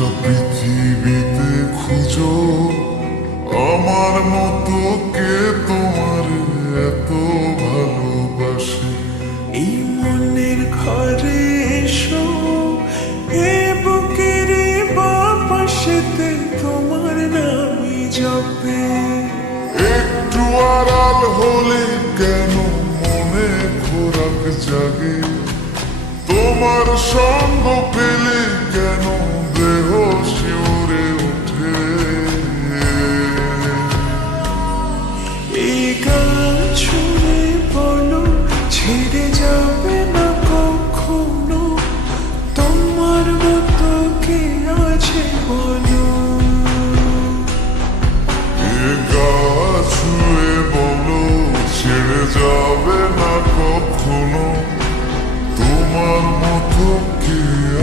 গোটা পৃথিবীতে খুঁজো আমার মতো কে তোমার এত ভালোবাসে। এই মনের ঘরে এসো, এ বুকের বাপাশেতে তোমার নামই জপে। একটু আড়াল হলে কেন মনে খোরাক জাগে, তোমার সঙ্গ পেলে কেন দেহ শিউরে ওঠে। এই গান শুনে বলো ছেড়ে যাবে না কখনো, তোমার মতো কে আছে বলো। এ গা ছুঁয়ে বলো ছেড়ে যাবে না কখনো, তোমার মতো কে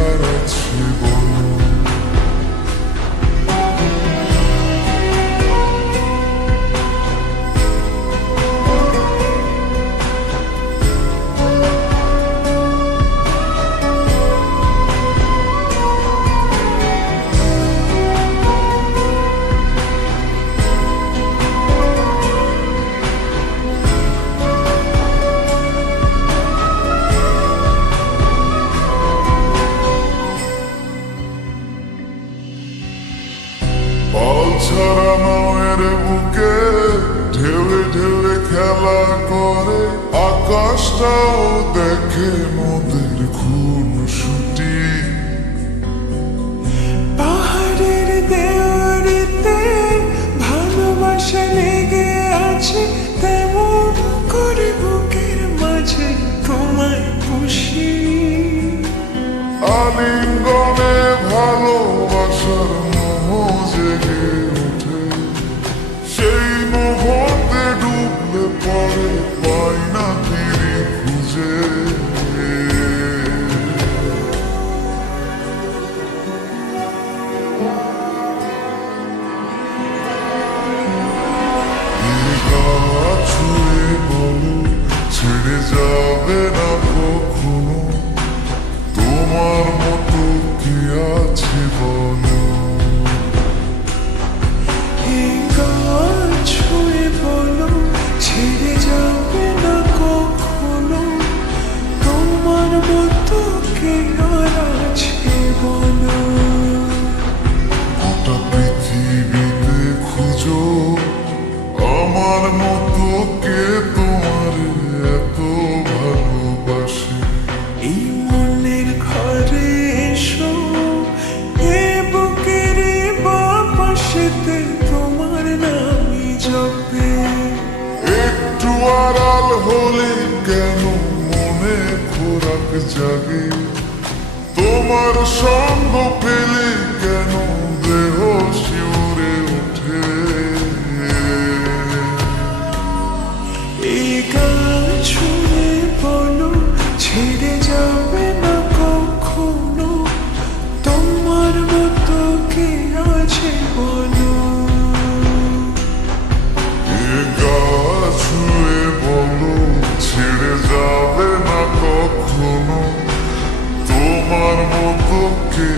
আর আছে বলো। পাল ছাড়া নামের বুকে ঢেউে ঢেউে খেলা করে, আকাশটাও দেখে নদীর খুন ছুটি। পাহাড়ের দেওয়ারিতে ভালোবাসা লেগে আছে, তেমন করে বুকের মাঝে তোমায় খুশি। আলিঙ্গনে ভালোবাসার মোহ জেগে ওঠে, সেই মোহতে ডুবলে পরে পাই না ফিরে খুঁজে। ছুঁয়ে বলো ছেড়ে যাবে না কখনো, তোমার মতো কি আছে বলো। এই গান ছুঁয়ে বলো ছেড়ে যাবে না কখনো, তোমার মতো কে আর আছে বলো। গোটা পৃথিবীতে খুঁজো আমার মতো কে তোমার এত ভালোবাসে। এই মনের ঘরে এসো, এ বুকের বাপাশেতে তোমার নামই জপে। একটু আড়াল হলে কেন মনে খোরাক জাগে, তোমার সঙ্গ পেলে কেন দেহ শিউরে ওঠে। এই গান শুনে বলো ছেড়ে যাবে না কখনো, তোমার মতো কে আছে বলো। এ গা ছুঁয়ে বলো ছেড়ে যাবে না কখনো, তোমার মতো কে